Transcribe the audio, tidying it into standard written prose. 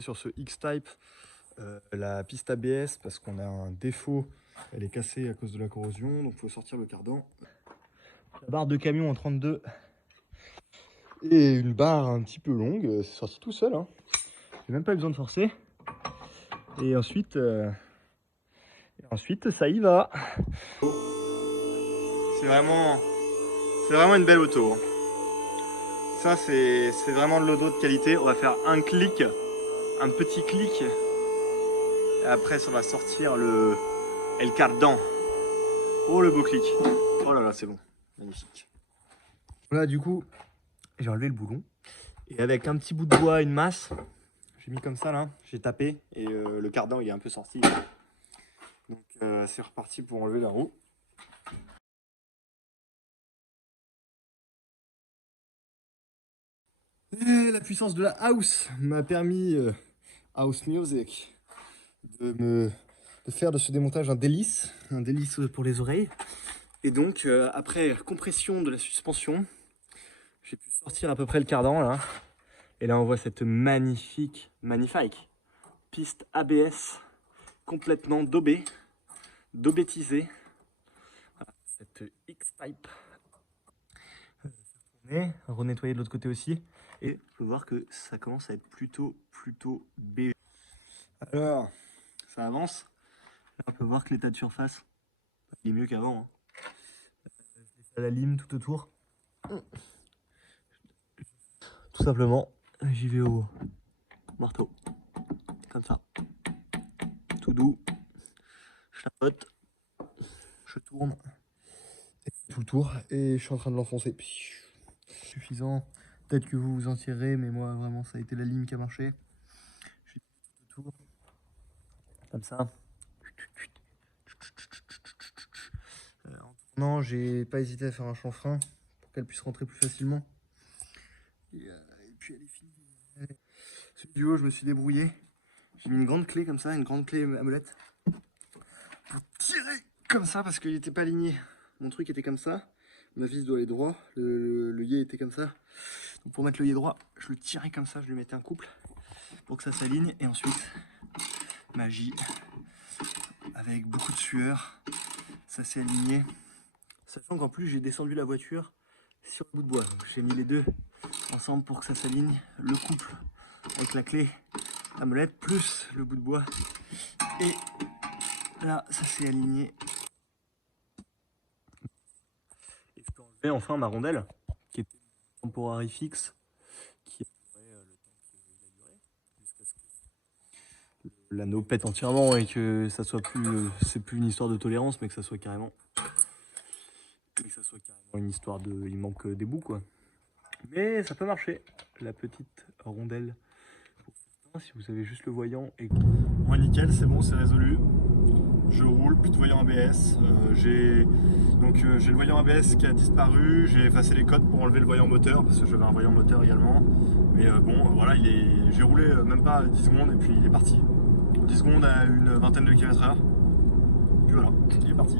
Sur ce X-Type, la piste ABS, parce qu'on a un défaut, elle est cassée à cause de la corrosion, donc il faut sortir le cardan. La barre de camion en 32 et une barre un petit peu longue, c'est sorti tout seul, hein. J'ai même pas eu besoin de forcer. Et ensuite ça y va. C'est vraiment une belle auto. Ça c'est vraiment de l'auto de qualité. On va faire un clic, un petit clic. Et après ça va sortir le cardan. Oh le beau clic. Oh là là, c'est bon. Magnifique. Voilà, du coup, j'ai enlevé le boulon. Et avec un petit bout de bois, une masse, j'ai mis comme ça là, j'ai tapé et le cardan il est un peu sorti. Donc c'est reparti pour enlever la roue. Et la puissance de la house m'a permis, house music, de faire de ce démontage un délice pour les oreilles. Et donc après compression de la suspension, j'ai pu sortir à peu près le cardan là. Et là on voit cette magnifique piste ABS complètement daubée, daubétisée. Voilà, cette X-Type. Renettoyer de l'autre côté aussi. Et on peut voir que ça commence à être plutôt bége. Alors, ça avance. Là, on peut voir que l'état de surface, il est mieux qu'avant. Hein. Ça la lime tout autour. Tout simplement, j'y vais au marteau. Comme ça. Tout doux. Je tapote. Je tourne. Tout le tour. Et je suis en train de l'enfoncer. Suffisant. Peut-être que vous vous en tirerez, mais moi vraiment ça a été la lime qui a marché. Je fais tout le tour. Comme ça. En tournant, j'ai pas hésité à faire un chanfrein pour qu'elle puisse rentrer plus facilement. Et puis elle est finie. Celui du haut, je me suis débrouillé. J'ai mis une grande clé comme ça, une grande clé à molette. Pour tirer comme ça parce qu'il n'était pas aligné. Mon truc était comme ça. Ma vis doit aller droit. Le yé était comme ça. Donc pour mettre le yé droit, je le tirais comme ça, je lui mettais un couple pour que ça s'aligne. Et ensuite, magie, avec beaucoup de sueur, ça s'est aligné. Sachant qu'en plus, j'ai descendu la voiture sur le bout de bois. Donc j'ai mis les deux ensemble pour que ça s'aligne. Le couple avec la clé à molette plus le bout de bois. Et là, ça s'est aligné. Et je peux enlever enfin ma rondelle, qui était une temporary fixe, qui a duré le temps qu'il a duré, jusqu'à ce que l'anneau pète entièrement et que ça soit plus, c'est plus une histoire de tolérance, mais que ça soit carrément, une histoire de, il manque des bouts quoi. Mais ça peut marcher, la petite rondelle. Si vous avez juste le voyant et... Bon nickel, c'est bon, c'est résolu. Je roule, plus de voyant ABS. J'ai le voyant ABS qui a disparu. J'ai effacé les codes pour enlever le voyant moteur parce que j'avais un voyant moteur également. Mais bon, voilà, j'ai roulé même pas 10 secondes et puis il est parti. 10 secondes à une vingtaine de km/h. Puis voilà, il est parti.